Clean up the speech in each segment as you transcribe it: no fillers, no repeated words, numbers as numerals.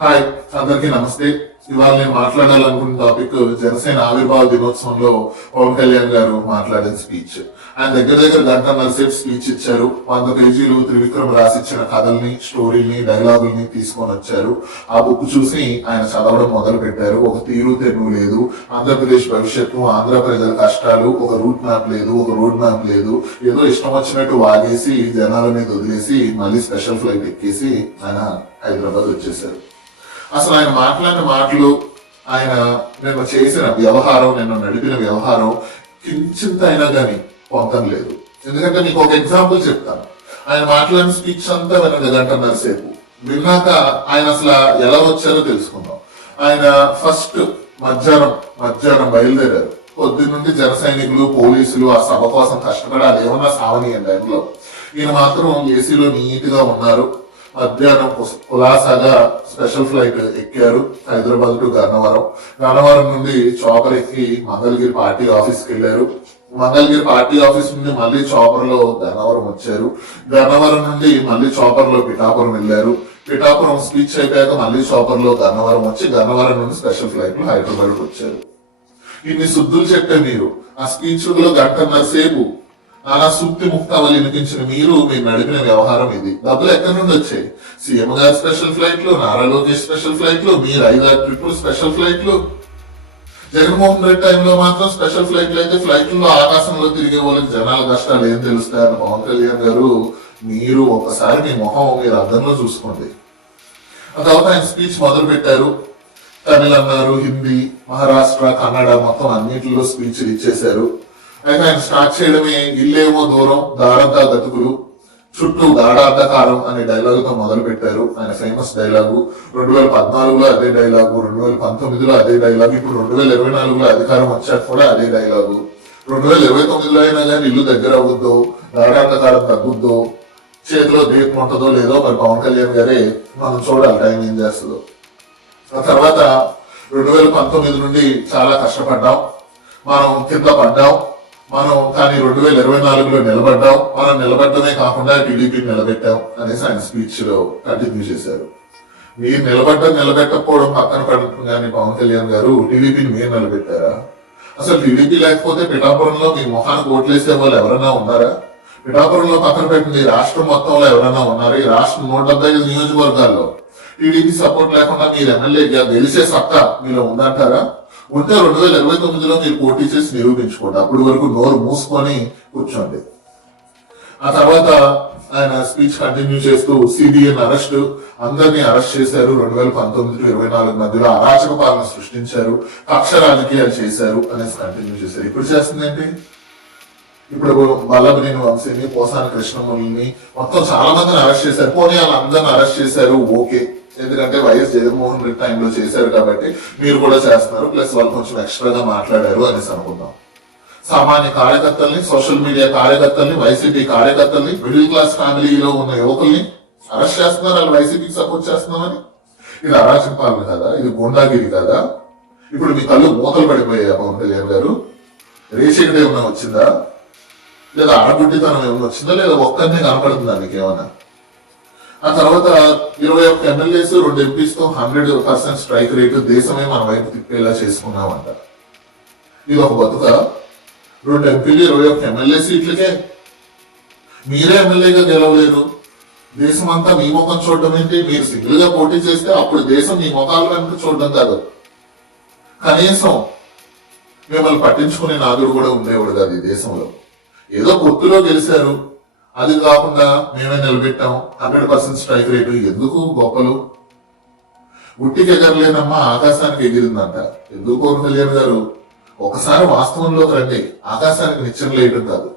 Hi, అందరికీ నమస్తే. ఇవాళ నేను మాట్లాడాలనుకున్న టాపిక్ జనసేన ఆవిర్భావ దినోత్సవంలో పవన్ కళ్యాణ్ గారు మాట్లాడిన స్పీచ్. ఆయన దగ్గర గంటన్నర సేపు స్పీచ్ ఇచ్చారు. 100 పేజీలు త్రివిక్రమ్ రాసిచ్చిన కథల్ని, స్టోరీని, డైలాగుల్ని తీసుకొని వచ్చారు. ఆ బుక్ చూసి ఆయన చదవడం మొదలు పెట్టారు. ఒక తీరు తెన్ను లేదు, ఆంధ్రప్రదేశ్ భవిష్యత్తు, ఆంధ్ర ప్రజల కష్టాలు, ఒక రూట్ మ్యాప్ లేదు, ఒక రోడ్ మ్యాప్ లేదు. ఏదో ఇష్టం వచ్చినట్టు వాగేసి జనాల మీద వదిలేసి మళ్ళీ స్పెషల్ ఫ్లైట్ ఎక్కేసి ఆయన హైదరాబాద్ వచ్చేసారు. అసలు ఆయన మాట్లాడిన మాటలు, ఆయన నిన్న చేసిన వ్యవహారం, నిన్న నడిపిన వ్యవహారం కించింత అయినా కానీ పొందం లేదు. ఎందుకంటే మీకు ఒక ఎగ్జాంపుల్ చెప్తాను. ఆయన మాట్లాడిన స్పీచ్ అంతా వినండి, గంటన్నర సేపు విన్నాక ఆయన అసలు ఎలా వచ్చారో తెలుసుకుందాం. ఆయన ఫస్ట్ మధ్యాహ్నం బయలుదేరారు. పొద్దున్న నుండి జన సైనికులు, పోలీసులు ఆ సభ కోసం కష్టపడాలి, ఏమన్నా సావనీయ టైంలో ఈయన మాత్రం ఏసీలో నీట్ గా ఉన్నారు. మధ్యాహ్నం కులాసాగా స్పెషల్ ఫ్లైట్ ఎక్కారు హైదరాబాద్ టు గన్నవరం నుండి చాపర్ ఎక్కి మంగళగిరి పార్టీ ఆఫీస్కి వెళ్ళారు. మంగళగిరి పార్టీ ఆఫీస్ నుండి మళ్ళీ చాపర్ లో గన్నవరం వచ్చారు. గన్నవరం నుండి మళ్ళీ చాపర్ లో పిఠాపురం వెళ్ళారు. పిఠాపురం స్పీచ్ అయిపోయాక మళ్ళీ చాపర్ లో గన్నవరం వచ్చి గన్నవరం నుండి స్పెషల్ ఫ్లైట్ లో హైదరాబాద్ వచ్చారు. ఇన్ని శుద్ధులు చెప్పే మీరు ఆ స్పీచ్ లో గంటన్నర సేపు నానా సూక్తి ముక్తావళి వినిపించిన మీరు నడిపిన వ్యవహారం ఇది. డబ్బులు ఎక్కడి నుండి వచ్చాయి? సీఎం గారి స్పెషల్ ఫ్లైట్లు, నారా లోకేష్ స్పెషల్ ఫ్లైట్లు, మీరు 5-6 ట్రిప్పులు స్పెషల్ ఫ్లైట్లు. జగన్మోహన్ రెడ్డి టైంలో మాత్రం స్పెషల్ ఫ్లైట్లు అయితే ఫ్లైట్లో ఆకాశంలో తిరిగే వాళ్ళకి జనాల కష్టాలు ఏం తెలుస్తాయని పవన్ కళ్యాణ్ గారు, మీరు ఒకసారి మీ మొహం మీరు అద్దంలో చూసుకోండి. ఆ తర్వాత ఆయన స్పీచ్ మొదలు పెట్టారు. తమిళ అన్నారు, హిందీ, మహారాష్ట్ర, కన్నడ మొత్తం అన్నింటిలో స్పీచ్ ఇచ్చేశారు. అయితే ఆయన స్టార్ట్ చేయడమే ఇల్లేమో దూరం, దారంతా గతుకులు, చుట్టూ గాఢాంధకారం అనే డైలాగ్ తో మొదలు పెట్టారు. ఆయన ఫేమస్ డైలాగు. 2014లో అదే డైలాగు, 2019లో అదే డైలాగు, ఇప్పుడు 2024లో అధికారం వచ్చాక కూడా అదే డైలాగు. 2029లో అయినా కానీ ఇల్లు దగ్గర అవుద్దో, గాఢాంధకారం తగ్గుద్దో, చేతిలో దీపం ఉంటుందో లేదో మరి పవన్ కళ్యాణ్ గారే మనం చూడాలి టైం ఏం చేస్తుందో. ఆ తర్వాత 2019 నుండి చాలా కష్టపడ్డాం, మనం కింద పడ్డాం, మనం కానీ 2024లో నిలబడ్డాం, మనం నిలబడ్డమే కాకుండా టీడీపీని నిలబెట్టాం అనేసి ఆయన స్పీచ్ లో కంటిన్యూ చేశారు. మీరు నిలబెట్టకపోవడం పక్కన పడుతుంది కానీ పవన్ కళ్యాణ్ గారు టీడీపీని మీరు నిలబెట్టారా? అసలు టీడీపీ లేకపోతే పిఠాపురంలో మీ మొహానికి ఓట్లేసే వాళ్ళు ఎవరైనా ఉన్నారా? పిఠాపురంలో పక్కన పెట్టింది రాష్ట్రం మొత్తంలో ఎవరైనా ఉన్నారు? ఈ రాష్ట్రం 175 నియోజకవర్గాల్లో టీడీపీ సపోర్ట్ లేకుండా మీరు ఎమ్మెల్యేగా గెలిచే సత్తా మీలో ఉందంటారా? ఉంటే 2029లో మీరు పోటీ చేసి నిరూపించుకోండి. అప్పటి వరకు నోరు మూసుకొని కూర్చోండి. ఆ తర్వాత ఆయన స్పీచ్ కంటిన్యూ చేస్తూ సిబిఐని అరెస్ట్, అందరినీ అరెస్ట్ చేశారు. 2019-24 మధ్యలో అరాచక పాలన సృష్టించారు, కక్ష రాజకీయాలు చేశారు అనేసి కంటిన్యూ చేశారు. ఇప్పుడు చేస్తుందేంటి? ఇప్పుడు వల్లభనేని వంశీని, పోసాని కృష్ణమురళిని మొత్తం చాలా మందిని అరెస్ట్ చేశారు. పోనీ వాళ్ళందరిని అరెస్ట్ చేశారు, ఓకే. ఎందుకంటే వైఎస్ జగన్మోహన్ రెడ్డి టైంలో చేశారు కాబట్టి మీరు కూడా చేస్తున్నారు, ప్లస్ వాళ్ళు కొంచెం ఎక్స్ట్రాగా మాట్లాడారు అనేసి అనుకుందాం. సామాన్య కార్యకర్తల్ని, సోషల్ మీడియా కార్యకర్తల్ని, వైసీపీ కార్యకర్తల్ని, మిడిల్ క్లాస్ ఫ్యామిలీలో ఉన్న యువకుల్ని అరెస్ట్ చేస్తున్నారు. వాళ్ళు వైసీపీకి సపోర్ట్ చేస్తున్నామని. ఇది అరాచక పాలన కదా? ఇది గుండాగిరి కదా? ఇప్పుడు మీ కళ్ళు మూతలు పడిపోయాయా పవన్ కళ్యాణ్ గారు? రేషికడే ఏమైనా వచ్చిందా, లేదా ఆడగుడ్డితనం ఏమైనా వచ్చిందా, లేదా ఒక్కరినే కనపడుతుందా మీకు ఏమన్నా? ఆ తర్వాత 21 ఎమ్మెల్యేస్, 2 ఎంపీస్ తో 100% స్ట్రైక్ రేటు, దేశమే మన వైపు తిప్పేలా చేసుకున్నామంట. ఇది ఒక బతుక? 2 ఎంపీలు, 21 ఎమ్మెల్యే సీట్లకే మీరే ఎమ్మెల్యేగా గెలవలేరు. దేశం అంతా మీ ముఖం చూడడం ఏంటి? మీరు సింగిల్ గా పోటీ చేస్తే అప్పుడు దేశం మీ ముఖాల వెనక చూడడం కాదు, కనీసం మిమ్మల్ని పట్టించుకునే నాదుడు కూడా ఉండేవాడు కాదు ఈ దేశంలో. ఏదో పొత్తులో గెలిచారు, అది కాకుండా మేమే నిలబెట్టాం, 100% స్ట్రైక్ రేటు. ఎందుకు గొప్పలు? ఉట్టికి ఎగరలేనమ్మా ఆకాశానికి ఎగిరిందంట. ఎందుకు పవన్ కళ్యాణ్ గారు? ఒకసారి వాస్తవంలోకి రండి. ఆకాశానికి నిచ్చెన లేయడం కాదు.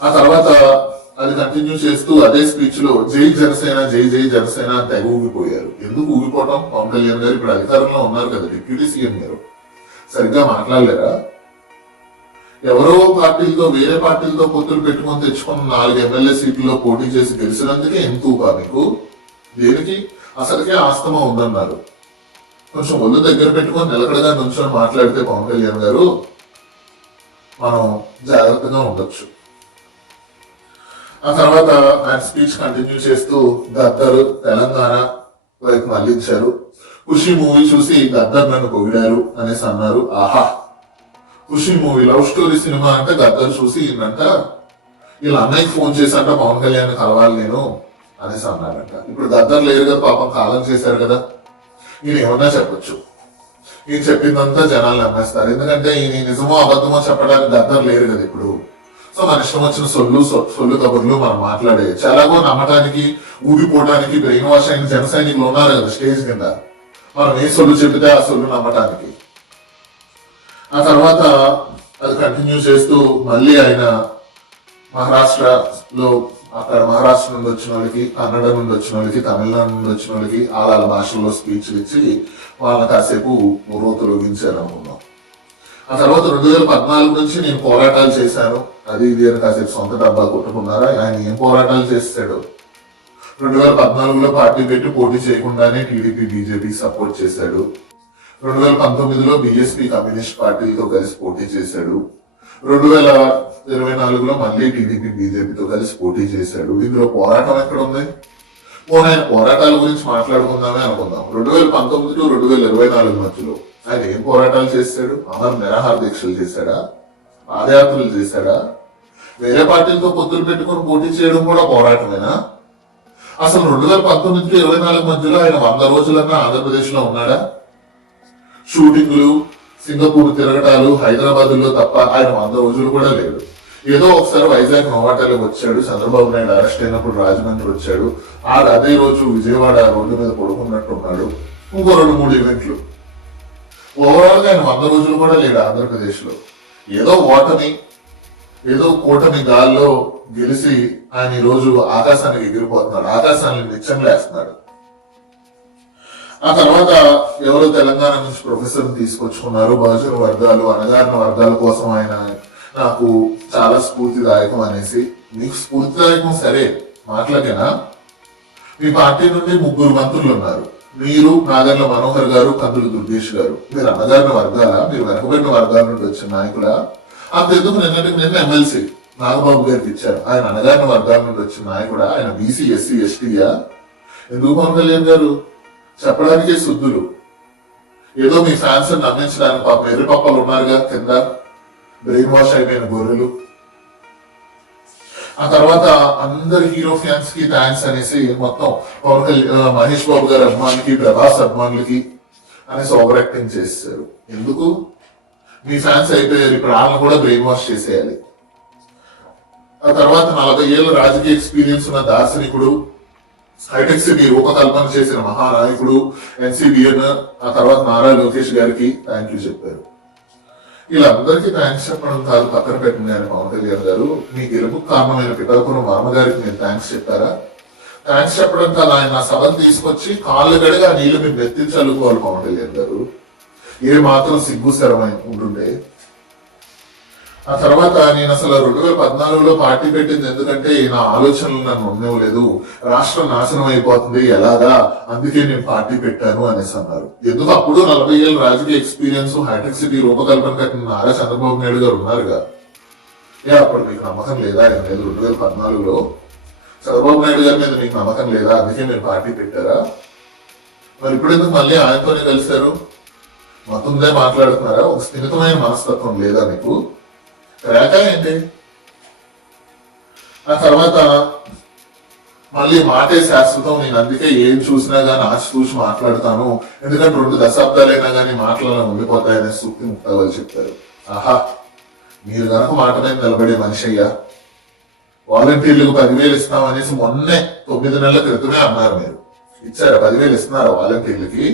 ఆ తర్వాత అది కంటిన్యూ చేస్తూ అదే స్పీచ్ లో జై జనసేన, జై జై జనసేన తెగ ఊగిపోయారు. ఎందుకు ఊగిపోవటం? పవన్ కళ్యాణ్ గారు ఇప్పుడు అధికారంలో ఉన్నారు కదా, డిప్యూటీ సీఎం గారు, సరిగ్గా మాట్లాడలేరా? ఎవరో పార్టీలతో, వేరే పార్టీలతో పొత్తులు పెట్టుకొని తెచ్చుకున్న 4 ఎమ్మెల్యే సీట్లలో పోటీ చేసి గెలిచినందుకే ఎంత ఊపా మీకు? దేనికి? అసలుకే ఆస్తమా ఉందన్నారు. కొంచెం ఒళ్ళు దగ్గర పెట్టుకొని నిలకడగా నుంచొని మాట్లాడితే పవన్ కళ్యాణ్ గారు మనం జాగ్రత్తగా ఉండొచ్చు. ఆ తర్వాత ఆయన స్పీచ్ కంటిన్యూ చేస్తూ గద్దరు, తెలంగాణ, వైపు మళ్లించారు. ఖుషి మూవీ చూసి గద్దర్ నన్ను పొగిడారు అనేసి అన్నారు. ఆహా, ఖుషి మూవీ లవ్ స్టోరీ సినిమా అంటే గద్దర్ చూసి ఈయనంట వీళ్ళ అన్నయ్యకి ఫోన్ చేశాంట పవన్ కళ్యాణ్ కలవాలి నేను అనేసి అన్నారంట. ఇప్పుడు గద్దర్ లేరు కదా, పాపం కాలం చేశారు కదా, ఈయన ఏమన్నా చెప్పొచ్చు. ఈయన చెప్పిందంతా జనాలు నమ్మేస్తారు, ఎందుకంటే ఈయన నిజమో అబద్ధమో చెప్పడానికి గద్దర్ లేరు కదా ఇప్పుడు. సో మన ఇష్టం వచ్చిన సొల్లు కబుర్లు మనం మాట్లాడేయచ్చు. ఎలాగో నమ్మటానికి ఊగిపోవడానికి బ్రెయిన్ వాష్ అయిన జన సైనికులు ఉన్నారు కదా స్టేజ్ కింద, మనం ఏ సొల్లు చెబితే ఆ సొల్లు నమ్మటానికి. ఆ తర్వాత అది కంటిన్యూ చేస్తూ మళ్ళీ ఆయన మహారాష్ట్రలో అక్కడ మహారాష్ట్ర నుండి వచ్చిన వాళ్ళకి, కన్నడ నుండి వచ్చిన వాళ్ళకి, తమిళనాడు నుండి వచ్చిన వాళ్ళకి వాళ్ళ భాషల్లో స్పీచ్లు ఇచ్చి వాళ్ళని కాసేపు రోతలోగించారు అనుకున్నాం. ఆ తర్వాత 2014 నుంచి నేను పోరాటాలు చేశాను అది ఇది అని కాసేపు సొంత డబ్బా కొట్టుకున్నారా. ఆయన ఏం పోరాటాలు చేస్తాడు? 2014లో పార్టీ పెట్టి పోటీ చేయకుండానే టీడీపీ బీజేపీ సపోర్ట్ చేశాడు. 2019లో బీఎస్పీ కమ్యూనిస్ట్ పార్టీలతో కలిసి పోటీ చేశాడు. 2024లో మళ్ళీ టీడీపీ బీజేపీతో కలిసి పోటీ చేశాడు. ఇందులో పోరాటం ఎక్కడ ఉంది? ఆయన పోరాటాల గురించి మాట్లాడుకుందామే అనుకుందాం. 2019 టు 2024 మధ్యలో ఆయన ఏం పోరాటాలు చేశాడు? అమర నిరాహార దీక్షలు చేశాడా? పాదయాత్రలు చేశాడా? వేరే పార్టీలతో పొత్తులు పెట్టుకుని పోటీ చేయడం కూడా పోరాటమేనా? అసలు 2019 టు 2024 మధ్యలో ఆయన 100 రోజులన్నా ఆంధ్రప్రదేశ్ లో ఉన్నాడా? షూటింగ్లు, సింగపూర్ తిరగటాలు, హైదరాబాద్ లో తప్ప ఆయన 100 రోజులు కూడా లేడు. ఏదో ఒకసారి వైజాగ్ నోవాటాలకు వచ్చాడు, చంద్రబాబు నాయుడు అరెస్ట్ అయినప్పుడు రాజమండ్రి వచ్చాడు, అదే రోజు విజయవాడ రోడ్డు మీద పడుకున్నట్టున్నాడు. ఇంకో 2-3 ఈవెంట్లు. ఓవరాల్ గా ఆయన 100 రోజులు కూడా లేడు ఆంధ్రప్రదేశ్ లో. ఏదో ఓటమి, ఏదో కూటమి గాల్లో గెలిచి ఆయన ఈ రోజు ఆకాశానికి ఎగిరిపోతున్నాడు, ఆకాశాన్ని నిత్యం లేస్తున్నాడు. ఆ తర్వాత ఎవరో తెలంగాణ నుంచి ప్రొఫెసర్ తీసుకొచ్చుకున్నారు. బహుజన వర్గాలు, అణగారిన వర్గాల కోసం ఆయన నాకు చాలా స్ఫూర్తిదాయకం అనేసి. మీకు స్ఫూర్తిదాయకం సరే, మాటలకేనా? మీ పార్టీ నుండి 3 మంత్రులు ఉన్నారు. మీరు, నాగర్ల మనోహర్ గారు, కందులు దుర్గేష్ గారు. మీరు అణగారిన వర్గాల, మీరు వెనకబడిన వర్గాల నుండి వచ్చిన నాయకులా? అంతెందుకు నిన్న ఎమ్మెల్సీ నాగబాబు గారికి ఇచ్చారు. ఆయన అణగారిన వర్గాల నుండి వచ్చిన నాయకుడా? ఆయన బీసీ, ఎస్సీ, ఎస్టీయా? ఎందుకు పవన్ కళ్యాణ్ గారు చెప్పడానికే శుద్ధులు. ఏదో మీ ఫ్యాన్స్ నమ్మించడానికి పాప ఎర్రి పప్పలు ఉన్నారుగా కింద, బ్రెయిన్ వాష్ అయిపోయిన గొర్రెలు. ఆ తర్వాత అందరు హీరో ఫ్యాన్స్ కి థ్యాంక్స్ అనేసి మొత్తం పవన్ కళ్యాణ్, మహేష్ బాబు గారి అభిమానులకి, ప్రభాస్ అభిమానులకి అనేసి ఓవర్ యాక్టింగ్ చేస్తారు. ఎందుకు? మీ ఫ్యాన్స్ అయిపోయారు, ఇప్పుడు వాళ్ళని కూడా బ్రెయిన్ వాష్ చేసేయాలి. ఆ తర్వాత 40 ఏళ్ళ రాజకీయ ఎక్స్పీరియన్స్ ఉన్న దార్శనికుడు, హైటెక్ సిటీ రూపకల్పన చేసిన మహానాయకుడు ఎన్సీబీఎన్, ఆ తర్వాత నారా లోకేష్ గారికి థ్యాంక్ యూ చెప్పారు. వీళ్ళందరికీ థ్యాంక్స్ చెప్పడం కాదు, పక్కన పెట్టింది ఆయన పవన్ కళ్యాణ్ గారు. మీ గెలుపుకు కారణమైన పిఠాపురం వర్మ గారికి మీరు థ్యాంక్స్ చెప్పారా? థ్యాంక్స్ చెప్పడం కాదు, ఆయన నా సభను తీసుకొచ్చి కాళ్ళు గడిగి ఆ నీళ్లు మీరు నెత్తి చల్లుకోవాలి పవన్ కళ్యాణ్ గారు. ఏ మాత్రం సిగ్గు శరమై ఉంటుండే. ఆ తర్వాత నేను అసలు 2014లో పార్టీ పెట్టింది ఎందుకంటే నా ఆలోచనలు నన్ను ఉండలేదు, రాష్ట్రం నాశనం అయిపోతుంది ఎలాగా, అందుకే నేను పార్టీ పెట్టాను అనేసి అన్నారు. ఎందుకు? అప్పుడు 40 ఏళ్ళ రాజకీయ ఎక్స్పీరియన్స్, హైటెక్ సిటీ రూపకల్పన కట్టిన నారా చంద్రబాబు నాయుడు గారు ఉన్నారుగా. అప్పుడు మీకు నమ్మకం లేదా? 2014లో చంద్రబాబు నాయుడు గారి మీద మీకు నమ్మకం లేదా? అందుకే మీరు పార్టీ పెట్టారా? మరి ఇప్పుడు ఎందుకు మళ్ళీ ఆయనతోనే కలిశారు? మొత్తందే మాట్లాడుతున్నారా? ఒక స్థిమితమైన మనస్తత్వం లేదా మీకు? రేఖ ఏంటి? ఆ తర్వాత మళ్ళీ మాటే శాశ్వతం, నేను అందుకే ఏం చూసినా గానీ ఆచితూచి మాట్లాడతాను, ఎందుకంటే 2 దశాబ్దాలైనా గానీ మాటలను ఉండిపోతాయనే సూక్తి ముక్తావని చెప్తారు. ఆహా, మీరు గనక మాట మీద నిలబడే మనిషి అయ్యా. వాలంటీర్లకు 10,000 ఇస్తామనేసి మొన్నే 9 నెలల క్రితమే అన్నారు. మీరు ఇచ్చారా? 10,000 ఇస్తున్నారా వాలంటీర్లకి?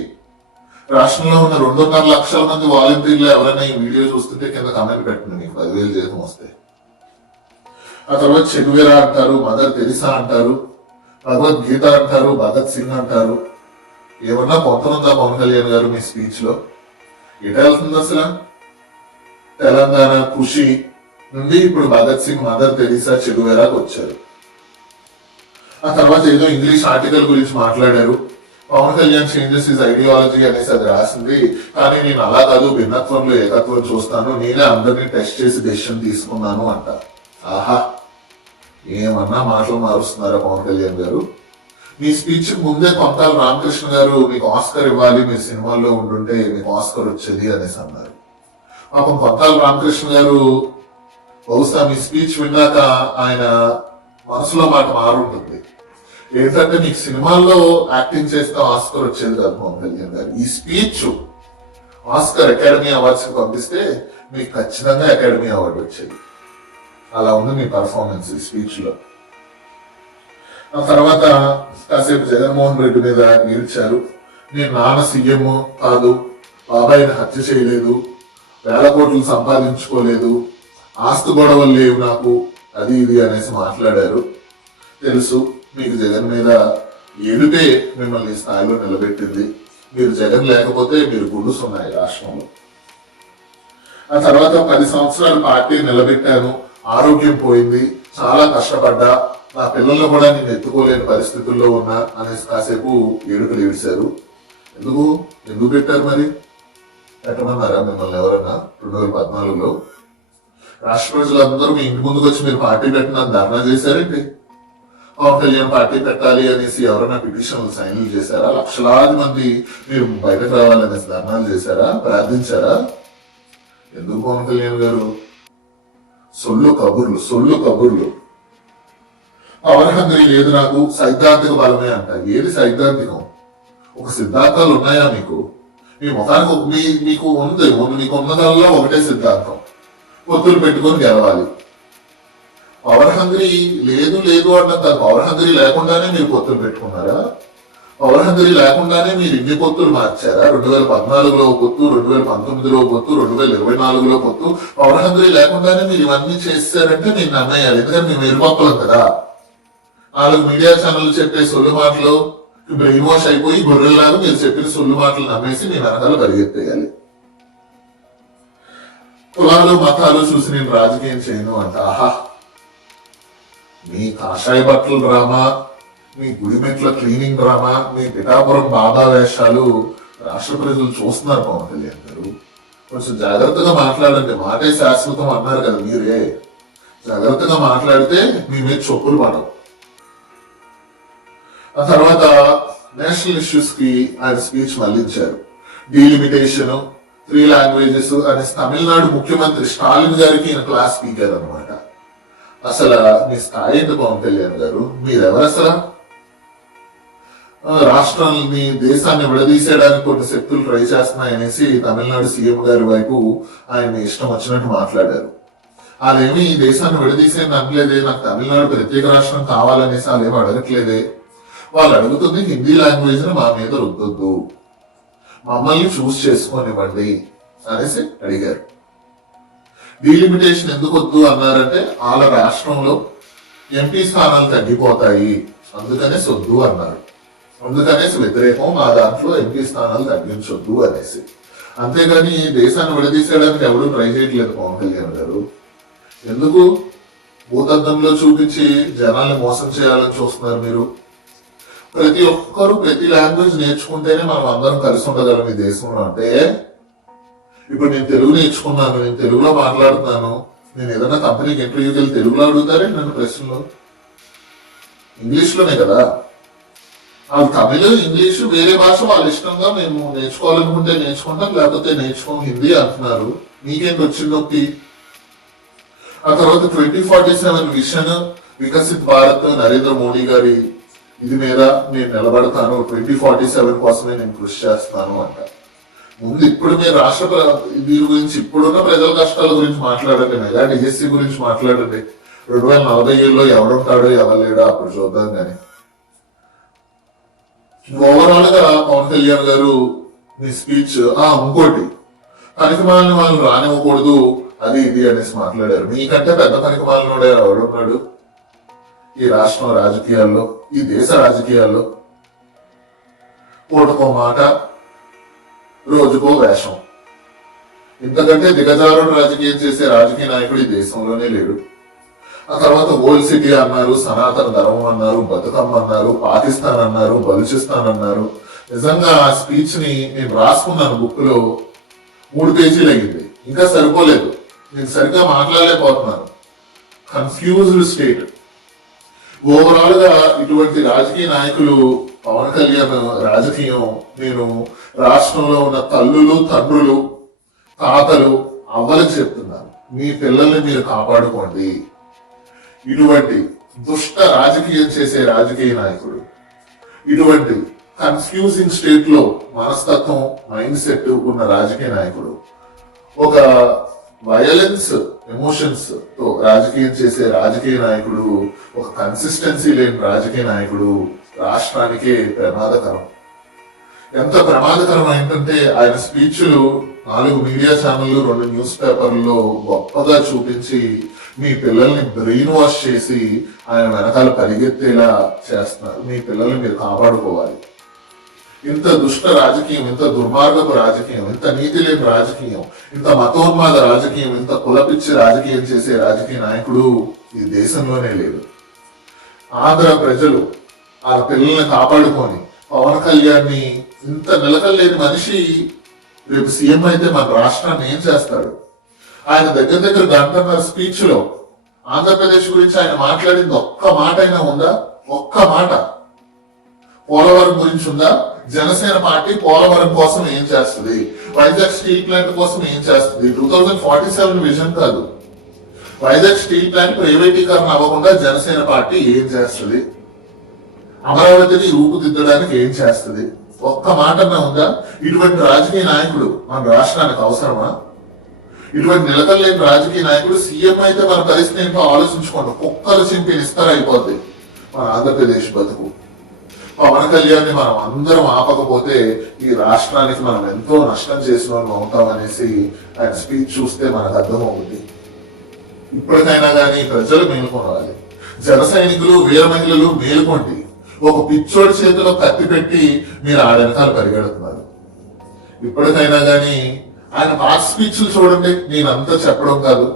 రాష్ట్రంలో ఉన్న 2.5 లక్షల మంది వాలంటీర్లు ఎవరైనా ఈ వీడియో చూస్తుంటే కింద కామెంట్ పెట్టండి, మీకు 10,000 జీతం వస్తే. ఆ తర్వాత చెగువేరా అంటారు, మదర్ తెరిసా అంటారు, భగవద్గీత అంటారు, భగత్ సింగ్ అంటారు. ఏమన్నా పొంతనుందా పవన్ కళ్యాణ్ గారు మీ స్పీచ్ లో? ఎట వెళ్తుంది అసలు? తెలంగాణ కృషి నుండి ఇప్పుడు భగత్ సింగ్, మదర్ తెరిసా, చెగువేరాకు వచ్చారు. ఆ తర్వాత ఏదో ఇంగ్లీష్ ఆర్టికల్ గురించి మాట్లాడారు. Pawan Kalyan changes is ideology అనేసి అది రాసింది, కానీ నేను అలా కాదు, భిన్నత్వంలో ఏకత్వం చూస్తాను, నేనే అందరినీ టెస్ట్ చేసి డెసిషన్ తీసుకున్నాను అంట. ఆహా, ఏమన్నా మాటలు మారుస్తున్నారా పవన్ కళ్యాణ్ గారు? మీ స్పీచ్ ముందే కొంతాల రామకృష్ణ గారు మీకు ఆస్కర్ ఇవ్వాలి, మీరు సినిమాల్లో ఉండుంటే మీకు ఆస్కర్ వచ్చేది అనేసి అన్నారు. పాపం కొంతాల రామకృష్ణ గారు బహుశా మీ స్పీచ్ విన్నాక ఆయన మనసులో మాట మారుంటుంది. ఏంటంటే మీకు సినిమాల్లో యాక్టింగ్ చేస్తే ఆస్కర్ వచ్చేది కాదు పవన్ కళ్యాణ్ గారు, ఈ స్పీచ్ ఆస్కర్ అకాడమీ అవార్డ్స్ పంపిస్తే మీకు ఖచ్చితంగా అకాడమీ అవార్డు వచ్చేది. అలా ఉంది మీ పర్ఫార్మెన్స్ ఈ స్పీచ్ లో. ఆ తర్వాత కాసేపు జగన్మోహన్ రెడ్డి మీద నిలిచారు. నేను నాన్న సీఎం కాదు, బాబాయిని హత్య చేయలేదు, 1000 కోట్లు సంపాదించుకోలేదు, ఆస్తి గొడవలు లేవు నాకు, అది ఇది అనేసి మాట్లాడారు. తెలుసు మీకు జగన్ మీద ఏడుపే మిమ్మల్ని ఈ స్థాయిలో నిలబెట్టింది. మీరు జగన్ లేకపోతే మీరు గుండుస్తున్నాయి రాష్ట్రంలో. ఆ తర్వాత 10 సంవత్సరాలు పార్టీ నిలబెట్టాను, ఆరోగ్యం పోయింది, చాలా కష్టపడ్డా, నా పిల్లలను కూడా నేను ఎత్తుకోలేని పరిస్థితుల్లో ఉన్నా అనేసి కాసేపు ఏడుకలు ఏడిశారు. ఎందుకు పెట్టారు మరి? పెట్టమన్నారా మిమ్మల్ని ఎవరన్నా 2014లో? రాష్ట్ర ప్రజలందరూ మీ ఇంటి ముందుకు వచ్చి మీరు పార్టీ పెట్టిన ధర్నా చేశారండి. పవన్ కళ్యాణ్ పార్టీ పెట్టాలి అనేసి ఎవరైనా పిటిషన్లు సైన్లు చేశారా? లక్షలాది మంది మీరు బయటకు రావాలనేసి ధర్నాలు చేశారా, ప్రార్థించారా? ఎందుకు పవన్ కళ్యాణ్ గారు? సొల్లు కబుర్లు. పవర్ హంగ్రీ లేదు నాకు, సైద్ధాంతిక బలమే అంట. ఏది సైద్ధాంతికం? ఒక సిద్ధాంతాలు ఉన్నాయా మీకు? మీ ముఖానికి మీకు ఉన్నదల్లా ఒకటే సిద్ధాంతం, పొత్తులు పెట్టుకొని గెలవాలి. పవర్ హంగ్రీ లేదు అన్నంత. పవర్ హంగ్రీ లేకుండానే మీరు పొత్తులు పెట్టుకున్నారా? పవర్ హంగ్రీ లేకుండానే మీరు ఇన్ని పొత్తులు మార్చారా? 2014లో పొత్తు, 2019లో పొత్తు, 2024లో పొత్తు. పవర్ హంగ్రీ లేకుండానే మీరు ఇవన్నీ చేస్తారంటే నేను నమ్మేయాలి. ఎందుకంటే మేము ఎరుపక్కలం కదా. 4 మీడియా ఛానల్ చెప్పే సొల్లు మాటలు బ్రెయిన్ వాష్ అయిపోయి గొర్రెల్లాగా మీరు చెప్పిన సొల్లు మాటలు నమ్మేసి మీ వెనకాల పరిగెత్తేయాలి. కులాలు మతాలు చూసి నేను రాజకీయం చేయను అంట. ఆహా, మీ కాషాయ బట్టల డ్రామా, మీ గుడిమెట్ల క్లీనింగ్ డ్రామా, మీ పిఠాపురం బాబా వేషాలు రాష్ట్ర ప్రజలు చూస్తున్నారు. పవన్ కళ్యాణ్ గారు కొంచెం జాగ్రత్తగా మాట్లాడండి. మాటే శాశ్వతం అన్నారు కదా మీరే. జాగ్రత్తగా మాట్లాడితే మీ మీద చొప్పులు పడవు. ఆ తర్వాత నేషనల్ ఇష్యూస్ కి ఆయన స్పీచ్ మళ్లించారు. డీలిమిటేషన్, 3 లాంగ్వేజెస్ అనేసి తమిళనాడు ముఖ్యమంత్రి స్టాలిన్ గారికి ఈయన క్లాస్ స్పీకర్ అనమాట. అసలు మీ స్థాయి ఏంటి పవన్ కళ్యాణ్ గారు? మీరెవరు అసలు? రాష్ట్రాన్ని దేశాన్ని విడదీసేయడానికి కొన్ని శక్తులు ట్రై చేస్తున్నాయనేసి తమిళనాడు సీఎం గారి వైపు ఆయన ఇష్టం వచ్చినట్టు మాట్లాడారు. వాళ్ళేమి ఈ దేశాన్ని విడదీసేయని అనలేదే, నాకు తమిళనాడు ప్రత్యేక రాష్ట్రం కావాలనేసి వాళ్ళేమి అడగట్లేదే. వాళ్ళు అడుగుతుంది హిందీ లాంగ్వేజ్ ని మా మీద రుద్దొద్దు, మమ్మల్ని చూస్ చేసుకోనివ్వండి అనేసి అడిగారు. డీలిమిటేషన్ ఎందుకు వద్దు అన్నారంటే వాళ్ళ రాష్ట్రంలో ఎంపీ స్థానాలు తగ్గిపోతాయి, అందుకనేసి వద్దు అన్నారు. అందుకనేసి వ్యతిరేకం, మా దాంట్లో ఎంపీ స్థానాలు తగ్గించొద్దు అనేసి. అంతేగాని దేశాన్ని విడదీసేయడానికి ఎవరు ట్రై చేయట్లేదు పవన్ కళ్యాణ్ గారు. ఎందుకు భూతద్దంలో చూపించి జనాల్ని మోసం చేయాలని చూస్తున్నారు మీరు? ప్రతి ఒక్కరు ప్రతి లాంగ్వేజ్ నేర్చుకుంటేనే మనం అందరం కలిసి ఉండగలం ఈ దేశంలో. అంటే ఇప్పుడు నేను తెలుగు నేర్చుకున్నాను, నేను తెలుగులో మాట్లాడుతున్నాను, నేను ఏదైనా కంపెనీకి ఇంటర్వ్యూకి వెళ్ళి తెలుగులో అడుగుతారే నన్ను ప్రశ్నలు? ఇంగ్లీష్లోనే కదా. వాళ్ళు తమిళ, ఇంగ్లీషు, వేరే భాష వాళ్ళ ఇష్టంగా మేము నేర్చుకోవాలనుకుంటే నేర్చుకుంటాం, లేకపోతే నేర్చుకోం హిందీ అంటున్నారు. మీకేంటి వచ్చింది నొప్పి? ఆ తర్వాత 2047 విజన్, వికసిత్ భారత్, నరేంద్ర మోడీ గారి ఇది మీద నేను నిలబడతాను, 2047 కోసమే నేను కృషి చేస్తాను అంట. ముందు ఇప్పుడు మీరు రాష్ట్ర దీని గురించి, ఇప్పుడున్న ప్రజల కష్టాల గురించి మాట్లాడండి. మెగా డిఎస్సి గురించి మాట్లాడండి. 2047లో ఎవడుంటాడో ఎవరు లేడో అప్పుడు చూద్దాం. కానీ ఓవరాల్ గా పవన్ కళ్యాణ్ గారు మీ స్పీచ్ ఇంకోటి పనికిమాలిన వాళ్ళు రానివ్వకూడదు, అది ఇది అనేసి మాట్లాడారు. మీకంటే పెద్ద పనికిమాలినోడే ఎవడున్నాడు ఈ రాష్ట్రం రాజకీయాల్లో, ఈ దేశ రాజకీయాల్లో? పూటకో మాట, రోజుకో వేషం. ఇంతకంటే దిగజారుడు రాజకీయం చేసే రాజకీయ నాయకుడు ఈ దేశంలోనే లేడు. ఆ తర్వాత ఓల్డ్ సిటీ అన్నారు, సనాతన ధర్మం అన్నారు, బతుకమ్మ అన్నారు, పాకిస్తాన్ అన్నారు, బలూచిస్తాన్ అన్నారు. నిజంగా ఆ స్పీచ్ ని నేను రాసుకున్నాను బుక్ లో, 3 పేజీలు అయ్యింది, ఇంకా సరిపోలేదు. నేను సరిగ్గా మాట్లాడలేకపోతున్నాను. Confused state. ఓవరాల్ గా ఇటువంటి రాజకీయ నాయకులు పవన్ కళ్యాణ్ రాజకీయం నేను రాష్ట్రంలో ఉన్న తల్లులు తండ్రులు తాతలు అవ్వలకు చెప్తున్నాను, మీ పిల్లల్ని మీరు కాపాడుకోండి. ఇటువంటి దుష్ట రాజకీయం చేసే రాజకీయ నాయకుడు, ఇటువంటి కన్ఫ్యూజింగ్ స్టేట్ లో మనస్తత్వం మైండ్ సెట్ ఉన్న రాజకీయ నాయకుడు, ఒక వయలెన్స్ ఎమోషన్స్ తో రాజకీయం చేసే రాజకీయ నాయకుడు, ఒక కన్సిస్టెన్సీ లేని రాజకీయ నాయకుడు రాష్ట్రానికే ప్రమాదకరం. ఎంత ప్రమాదకరం ఏంటంటే ఆయన స్పీచ్లు 4 మీడియా ఛానళ్లు 2 న్యూస్ పేపర్లలో గొప్పగా చూపించి మీ పిల్లల్ని బ్రెయిన్ వాష్ చేసి ఆయన వెనకాల పరిగెత్తేలా చేస్తున్నారు. మీ పిల్లల్ని మీరు కాపాడుకోవాలి. ఇంత దుష్ట రాజకీయం, ఇంత దుర్మార్గపు రాజకీయం, ఇంత నీతి లేని రాజకీయం, ఇంత మతోన్మాద రాజకీయం, ఇంత కులపిచ్చి రాజకీయం చేసే రాజకీయ నాయకుడు ఈ దేశంలోనే లేడు. ఆంధ్ర ప్రజలు ఆ పిల్లల్ని కాపాడుకొని పవన్ కళ్యాణ్ ఇంత నిలకలేని మనిషి రేపు సీఎం అయితే మన రాష్ట్రాన్ని ఏం చేస్తాడు? ఆయన దగ్గర గంటన్నర స్పీచ్ లో ఆంధ్రప్రదేశ్ గురించి ఆయన మాట్లాడింది ఒక్క మాట అయినా ఉందా? ఒక్క మాట. పోలవరం గురించి ఉందా? జనసేన పార్టీ పోలవరం కోసం ఏం చేస్తుంది, వైజాగ్ స్టీల్ ప్లాంట్ కోసం ఏం చేస్తుంది, 2047 విజన్ కాదు, వైజాగ్ స్టీల్ ప్లాంట్ ప్రైవేటీకరణ అవ్వకుండా జనసేన పార్టీ ఏం చేస్తుంది, అమరావతిని రూపుదిద్దడానికి ఏం చేస్తుంది, ఒక్క మాటన్నా ఉందా? ఇటువంటి రాజకీయ నాయకుడు మన రాష్ట్రానికి అవసరమా? ఇటువంటి నిలకలేని రాజకీయ నాయకుడు సీఎం అయితే మన పరిస్థితి ఏంటో ఆలోచించుకోండి. కుక్కలు చింపి నిస్తరైపోద్ది మన ఆంధ్రప్రదేశ్ బతుకు. పవన్ కళ్యాణ్ ని మనం అందరం ఆపకపోతే ఈ రాష్ట్రానికి మనం ఎంతో నష్టం చేసిన వాళ్ళు అవుతాం అనేసి ఆయన స్పీచ్ చూస్తే మనకు అర్థమవుతుంది. ఇప్పటికైనా కానీ ప్రజలు మేలుకోవాలి. జన సైనికులు వీర మహిళలు మేలుకోండి. ఒక పిచ్చోడి చేతిలో కత్తి పెట్టి మీరు ఆ వెనకాల పరిగెడుతున్నారు. ఇప్పటికైనా కానీ ఆయన పాత స్పీచ్లు చూడండి. నేనంతా చెప్పడం కాదు,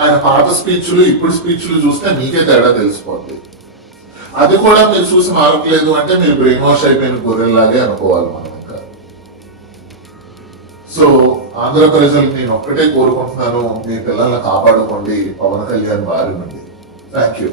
ఆయన పాత స్పీచ్లు ఇప్పుడు స్పీచ్లు చూస్తే మీకే తేడా తెలిసిపోతుంది. అది కూడా మీరు చూసి మారట్లేదు అంటే మీరు బ్రెయిన్ వాష్ అయిపోయిన గొర్రెల్లాగే అనుకోవాలి మనం ఇంకా. సో ఆంధ్ర ప్రజలకు నేను ఒక్కటే కోరుకుంటున్నాను, మీ పిల్లల్ని కాపాడుకోండి పవన్ కళ్యాణ్ బారి నుండి. Thank you.